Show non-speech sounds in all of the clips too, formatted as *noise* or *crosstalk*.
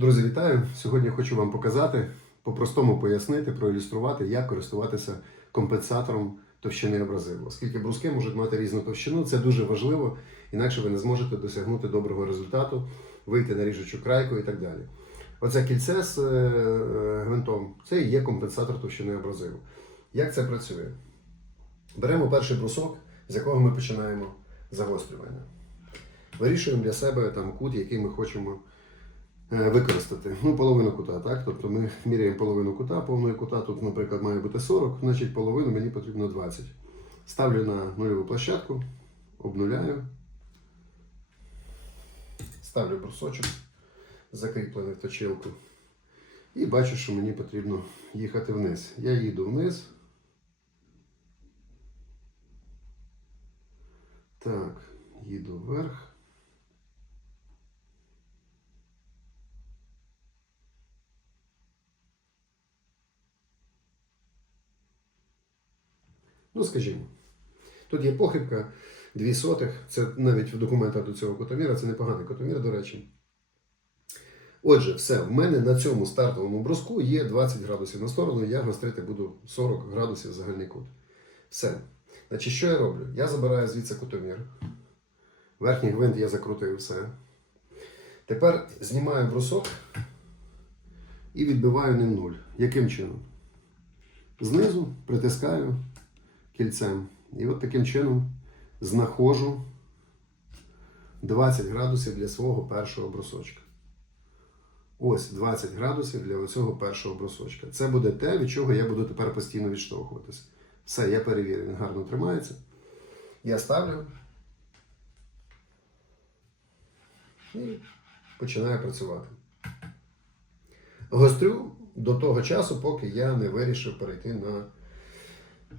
Друзі, вітаю! Сьогодні хочу вам показати, по-простому пояснити, проілюструвати, як користуватися компенсатором товщини абразиву. Оскільки бруски можуть мати різну товщину, це дуже важливо, інакше ви не зможете досягнути доброго результату, вийти на ріжучу крайку і так далі. Оце кільце з е, гвинтом це і є компенсатор товщини абразиву. Як це працює? Беремо перший брусок, з якого ми починаємо загострювання. Вирішуємо для себе там кут, який ми хочемо е, використати. Ну, половину кута, так? Тобто ми міряємо половину кута, повної кута. Тут, наприклад, має бути 40, значить половину мені потрібно 20. Ставлю на нульову площадку, обнуляю. Ставлю брусочок, закріплений в точилку. І бачу, що мені потрібно їхати вниз. Я їду вниз. Так, їду вверх. Ну, скажімо, тут є похибка 2 сотих. Це навіть в документах до цього кутоміра, це непоганий кутомір, до речі. Отже, все, в мене на цьому стартовому бруску є 20 градусів на сторону, я гострити буду 40 градусів загальний кут. Все. Значить, що я роблю? Я забираю звідси кутомір. Верхній гвинт я закрутив все. Тепер знімаю брусок і відбиваю ним нуль. Яким чином? Знизу притискаю кільцем. І от таким чином знаходжу 20 градусів для свого першого брусочка. Ось 20 градусів для цього першого брусочка. Це буде те, від чого я буду тепер постійно відштовхуватися. Все, я перевірив, він гарно тримається. Я ставлю і починаю працювати. Гострю до того часу, поки я не вирішив перейти на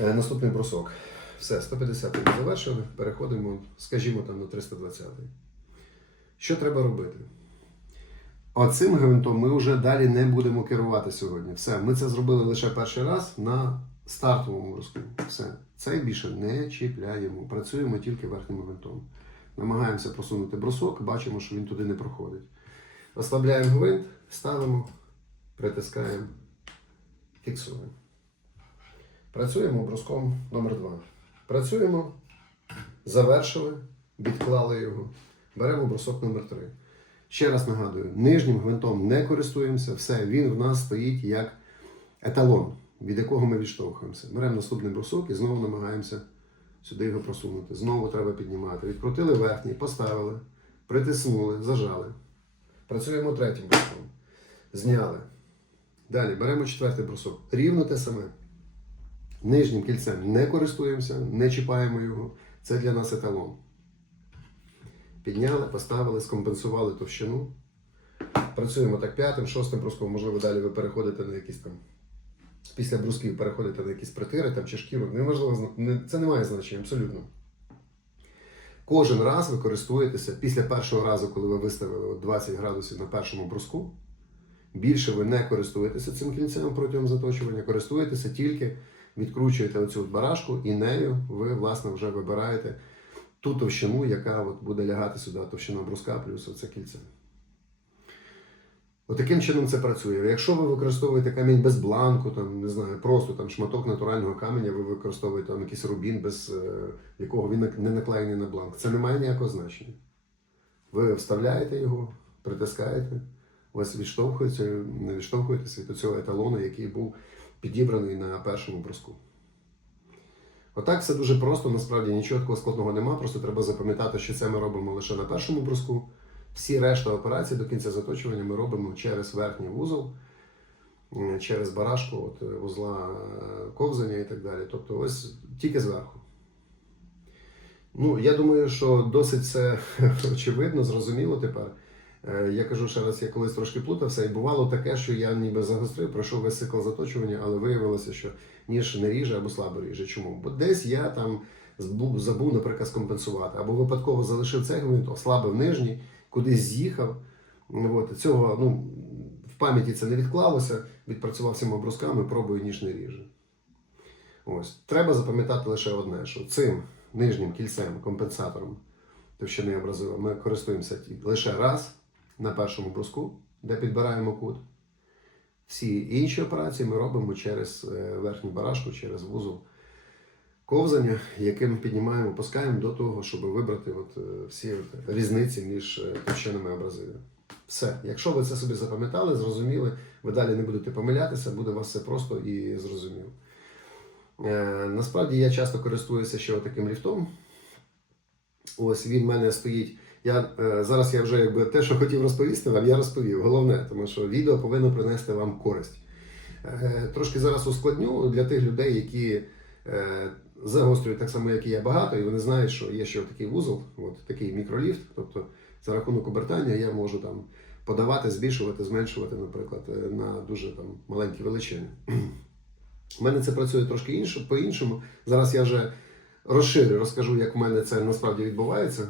наступний брусок. Все, 150 ми завершили. Переходимо, скажімо, там на 320. Що треба робити? Оцим гвинтом ми вже далі не будемо керувати сьогодні. Все, ми це зробили лише перший раз на стартовому бруску. Все. Цей більше не чіпляємо. Працюємо тільки верхнім гвинтом. Намагаємося просунути брусок, бачимо, що він туди не проходить. Ослабляємо гвинт, ставимо, притискаємо, фіксуємо. Працюємо бруском номер 2 Працюємо, завершили, відклали його. Беремо брусок номер 3 Ще раз нагадую, нижнім гвинтом не користуємося, все, він в нас стоїть як еталон, від якого ми відштовхуємося. Беремо наступний брусок і знову намагаємося сюди його просунути. Знову треба піднімати. Відкрутили верхній, поставили, притиснули, зажали. Працюємо третім бруском. Зняли. Далі беремо четвертий брусок. Рівно те саме. Нижнім кільцем не користуємося, не чіпаємо його. Це для нас еталон. Підняли, поставили, скомпенсували товщину. Працюємо так п'ятим, шостим бруском, можливо, далі ви переходите на якісь там. Після брусків переходите на якісь притири там, чи шкіру. Неможливо, це не має значення абсолютно. Кожен раз ви користуєтеся після першого разу, коли ви виставили 20 градусів на першому бруску. Більше ви не користуєтеся цим кінцем протягом заточування, користуєтеся тільки відкручуєте оцю барашку, і нею ви, власне, вже вибираєте ту товщину, яка от буде лягати сюди, товщина бруска плюс оце кільце. Отаким чином це працює. Якщо ви використовуєте камінь без бланку, там, не знаю, просто там шматок натурального каменя, ви використовуєте там, якийсь рубін, без е, якого він не наклеєний на бланк. Це не має ніякого значення. Ви вставляєте його, притискаєте, у вас відштовхується, не відштовхуєтеся від цього еталону, який був підібраний на першому бруску. Отак все дуже просто, насправді нічого такого складного нема, просто треба запам'ятати, що це ми робимо лише на першому бруску. Всі решта операцій до кінця заточування ми робимо через верхній вузол, через барашку, от, е, вузла е, ковзання і так далі. Тобто ось тільки зверху. Ну, я думаю, що досить все *laughs* очевидно, зрозуміло тепер. Е, Я кажу ще раз, я колись трошки плутався, і бувало таке, що я ніби загострив, пройшов весь цикл заточування, але виявилося, що ніж не ріже або слабо ріже. Чому? Бо десь я там забув, наприклад, скомпенсувати, або випадково залишив цей гвинт, ослабив нижній, кудись з'їхав. От, цього ну, в пам'яті це не відклалося, відпрацював всіма брусками, пробую ніж не ріже. Ось. Треба запам'ятати лише одне, що цим нижнім кільцем, компенсатором товщини абразива ми користуємося лише раз на першому бруску де підбираємо кут. Всі інші операції ми робимо через е, верхню барашку, через вузол ковзання, яким піднімаємо, опускаємо до того, щоб вибрати от, е, всі різниці між е, товщинами абразивів. Все. Якщо ви це собі запам'ятали, зрозуміли, ви далі не будете помилятися, буде у вас все просто і зрозуміло. Е, насправді я часто користуюся ще таким ліфтом. Ось він в мене стоїть. Я, е, зараз я вже якби те, що хотів розповісти вам, я розповів. Головне, тому що відео повинно принести вам користь. Е, трошки зараз ускладню для тих людей, які е, загострюють так само, як і я багато, і вони знають, що є ще такий вузол, от такий мікроліфт. Тобто за рахунок обертання я можу там подавати, збільшувати, зменшувати, наприклад, на дуже там маленькі величини. У мене це працює трошки інше, по-іншому. Зараз я вже розширю, розкажу, як в мене це насправді відбувається.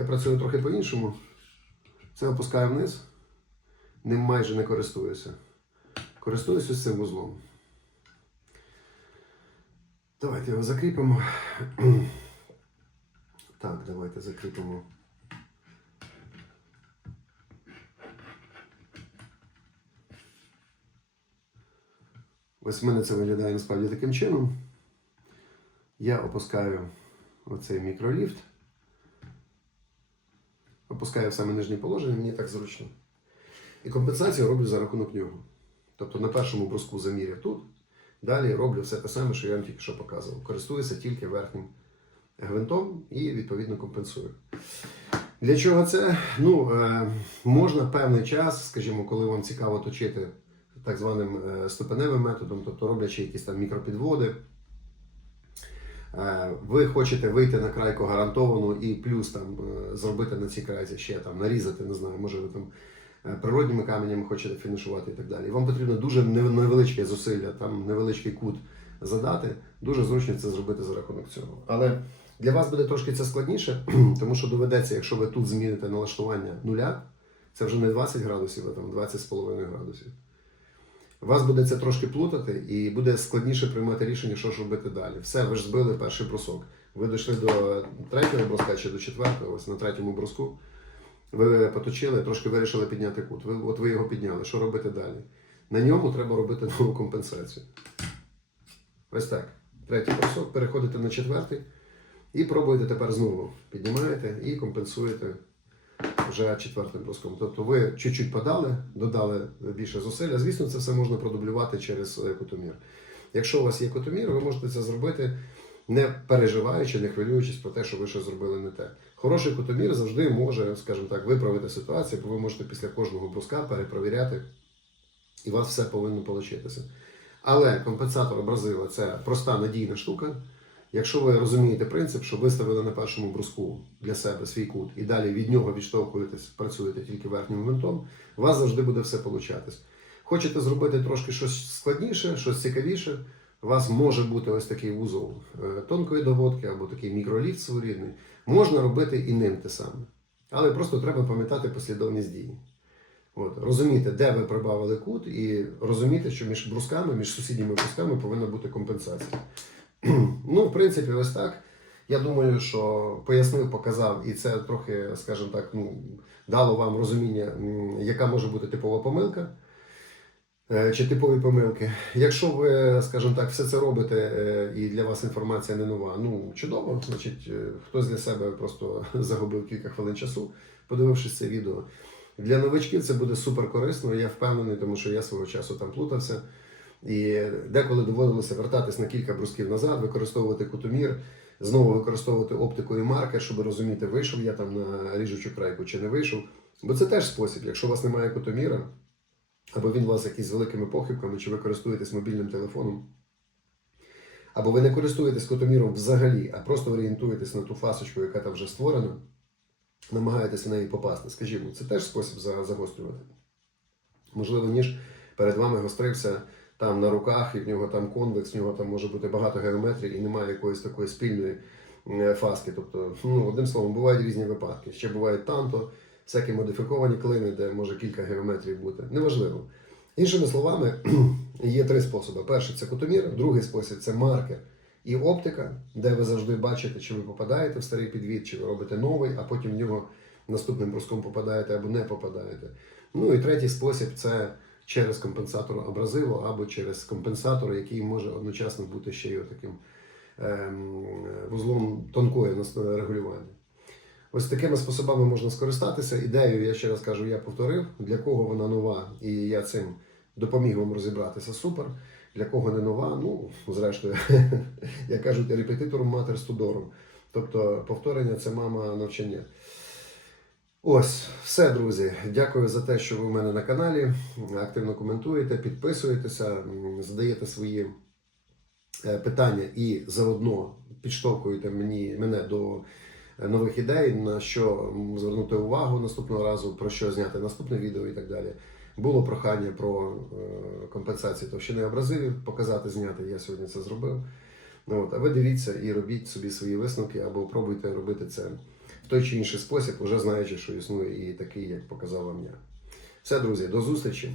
Я працюю трохи по-іншому. Це опускаю вниз, ним майже не користуюся. Користуюся цим вузлом. Давайте його закріпимо. *clears throat* Так, давайте закріпимо. Ось в мене це виглядає насправді таким чином. Я опускаю оцей мікроліфт. Опускаю в саме нижнє положення, мені так зручно. І компенсацію роблю за рахунок нього. Тобто на першому бруску заміряв тут, далі роблю все те саме, що я вам тільки що показував. Користуюся тільки верхнім гвинтом і відповідно компенсую. Для чого це? Ну, е, можна певний час, скажімо, коли вам цікаво точити так званим е, ступеневим методом, тобто роблячи якісь там мікропідводи. Е, Ви хочете вийти на крайку гарантовану і плюс там е, зробити на цій крайці ще там нарізати, не знаю, може ви там е, природніми каменями хочете фінішувати і так далі. Вам потрібно дуже невеличке зусилля, там невеличкий кут задати. Дуже зручно це зробити за рахунок цього. Але для вас буде трошки це складніше, *clears throat* тому що доведеться, якщо ви тут зміните налаштування нуля, це вже не 20 градусів, а там 20,5 градусів. Вас буде це трошки плутати, і буде складніше приймати рішення, що ж робити далі. Все, ви ж збили перший брусок. Ви дійшли до третього бруска чи до четвертого, ось на третьому бруску. Ви поточили, трошки вирішили підняти кут. Ви, от ви його підняли. Що робити далі? На ньому треба робити нову компенсацію. Ось так. Третій брусок, переходите на четвертий і пробуєте тепер знову. Піднімаєте і компенсуєте вже четвертим бруском. Тобто ви чуть-чуть подали, додали більше зусилля. Звісно, це все можна продублювати через е, кутомір. Якщо у вас є кутомір, ви можете це зробити, не переживаючи, не хвилюючись про те, що ви щось зробили не те. Хороший кутомір завжди може, скажімо так, виправити ситуацію, бо ви можете після кожного бруска перепровіряти, і у вас все повинно получитися. Але компенсатор абразива це проста надійна штука. Якщо ви розумієте принцип, що виставили на першому бруску для себе свій кут і далі від нього відштовхуєтесь, працюєте тільки верхнім гвинтом, у вас завжди буде все получатись. Хочете зробити трошки щось складніше, щось цікавіше, у вас може бути ось такий вузол е, тонкої доводки або такий мікроліфт своєрідний. Можна робити і ним те саме. Але просто треба пам'ятати послідовність дій. От, розуміти, де ви прибавили кут, і розуміти, що між брусками, між сусідніми брусками повинна бути компенсація. Принципі, ось так. Я думаю, що пояснив, показав, і це трохи, скажімо так, ну, дало вам розуміння, яка може бути типова помилка е, чи типові помилки. Якщо ви, скажімо так, все це робите е, і для вас інформація не нова, ну чудово, значить, е, хтось для себе просто *laughs* загубив кілька хвилин часу, подивившись це відео. Для новичків це буде супер корисно, я впевнений, тому що я свого часу там плутався. І деколи доводилося вертатись на кілька брусків назад, використовувати кутомір, знову використовувати оптику і маркер, щоб розуміти, вийшов я там на ріжучу крайку чи не вийшов. Бо це теж спосіб, якщо у вас немає кутоміра, або він у вас якийсь з великими похибками, чи ви користуєтесь мобільним телефоном, або ви не користуєтесь кутоміром взагалі, а просто орієнтуєтесь на ту фасочку, яка там вже створена, намагаєтесь в неї попасти. Скажімо, це теж спосіб загострювати. Можливо, ніж перед вами гострився там на руках, і в нього там конвекс, в нього там може бути багато геометрії і немає якоїсь такої спільної е, фаски. Тобто, ну, одним словом, бувають різні випадки. Ще бувають танто, всякі модифіковані клини, де може кілька геометрій бути. Неважливо. Іншими словами, *clears throat* є три способи. Перший це кутомір, другий спосіб це маркер і оптика, де ви завжди бачите, чи ви попадаєте в старий підвід, чи ви робите новий, а потім в нього наступним бруском попадаєте або не попадаєте. Ну і третій спосіб це через компенсатор абразиву або через компенсатор, який може одночасно бути ще й таким ем, вузлом тонкої регулювання. Ось такими способами можна скористатися. Ідею, я ще раз кажу, я повторив, для кого вона нова, і я цим допоміг вам розібратися супер. Для кого не нова, ну, зрештою, *laughs* як кажуть, репетитором матер студором. Тобто повторення це мама навчання. Ось, все, друзі. Дякую за те, що ви в мене на каналі. Активно коментуєте, підписуєтеся, задаєте свої е, питання і заодно підштовхуєте мені, мене до нових ідей, на що звернути увагу наступного разу, про що зняти наступне відео і так далі. Було прохання про е, компенсацію товщини абразивів, показати, зняти. Я сьогодні це зробив. От, а ви дивіться і робіть собі свої висновки або пробуйте робити це той чи інший спосіб, вже знаючи, що існує і такий, як показала я. Все, друзі, до зустрічі.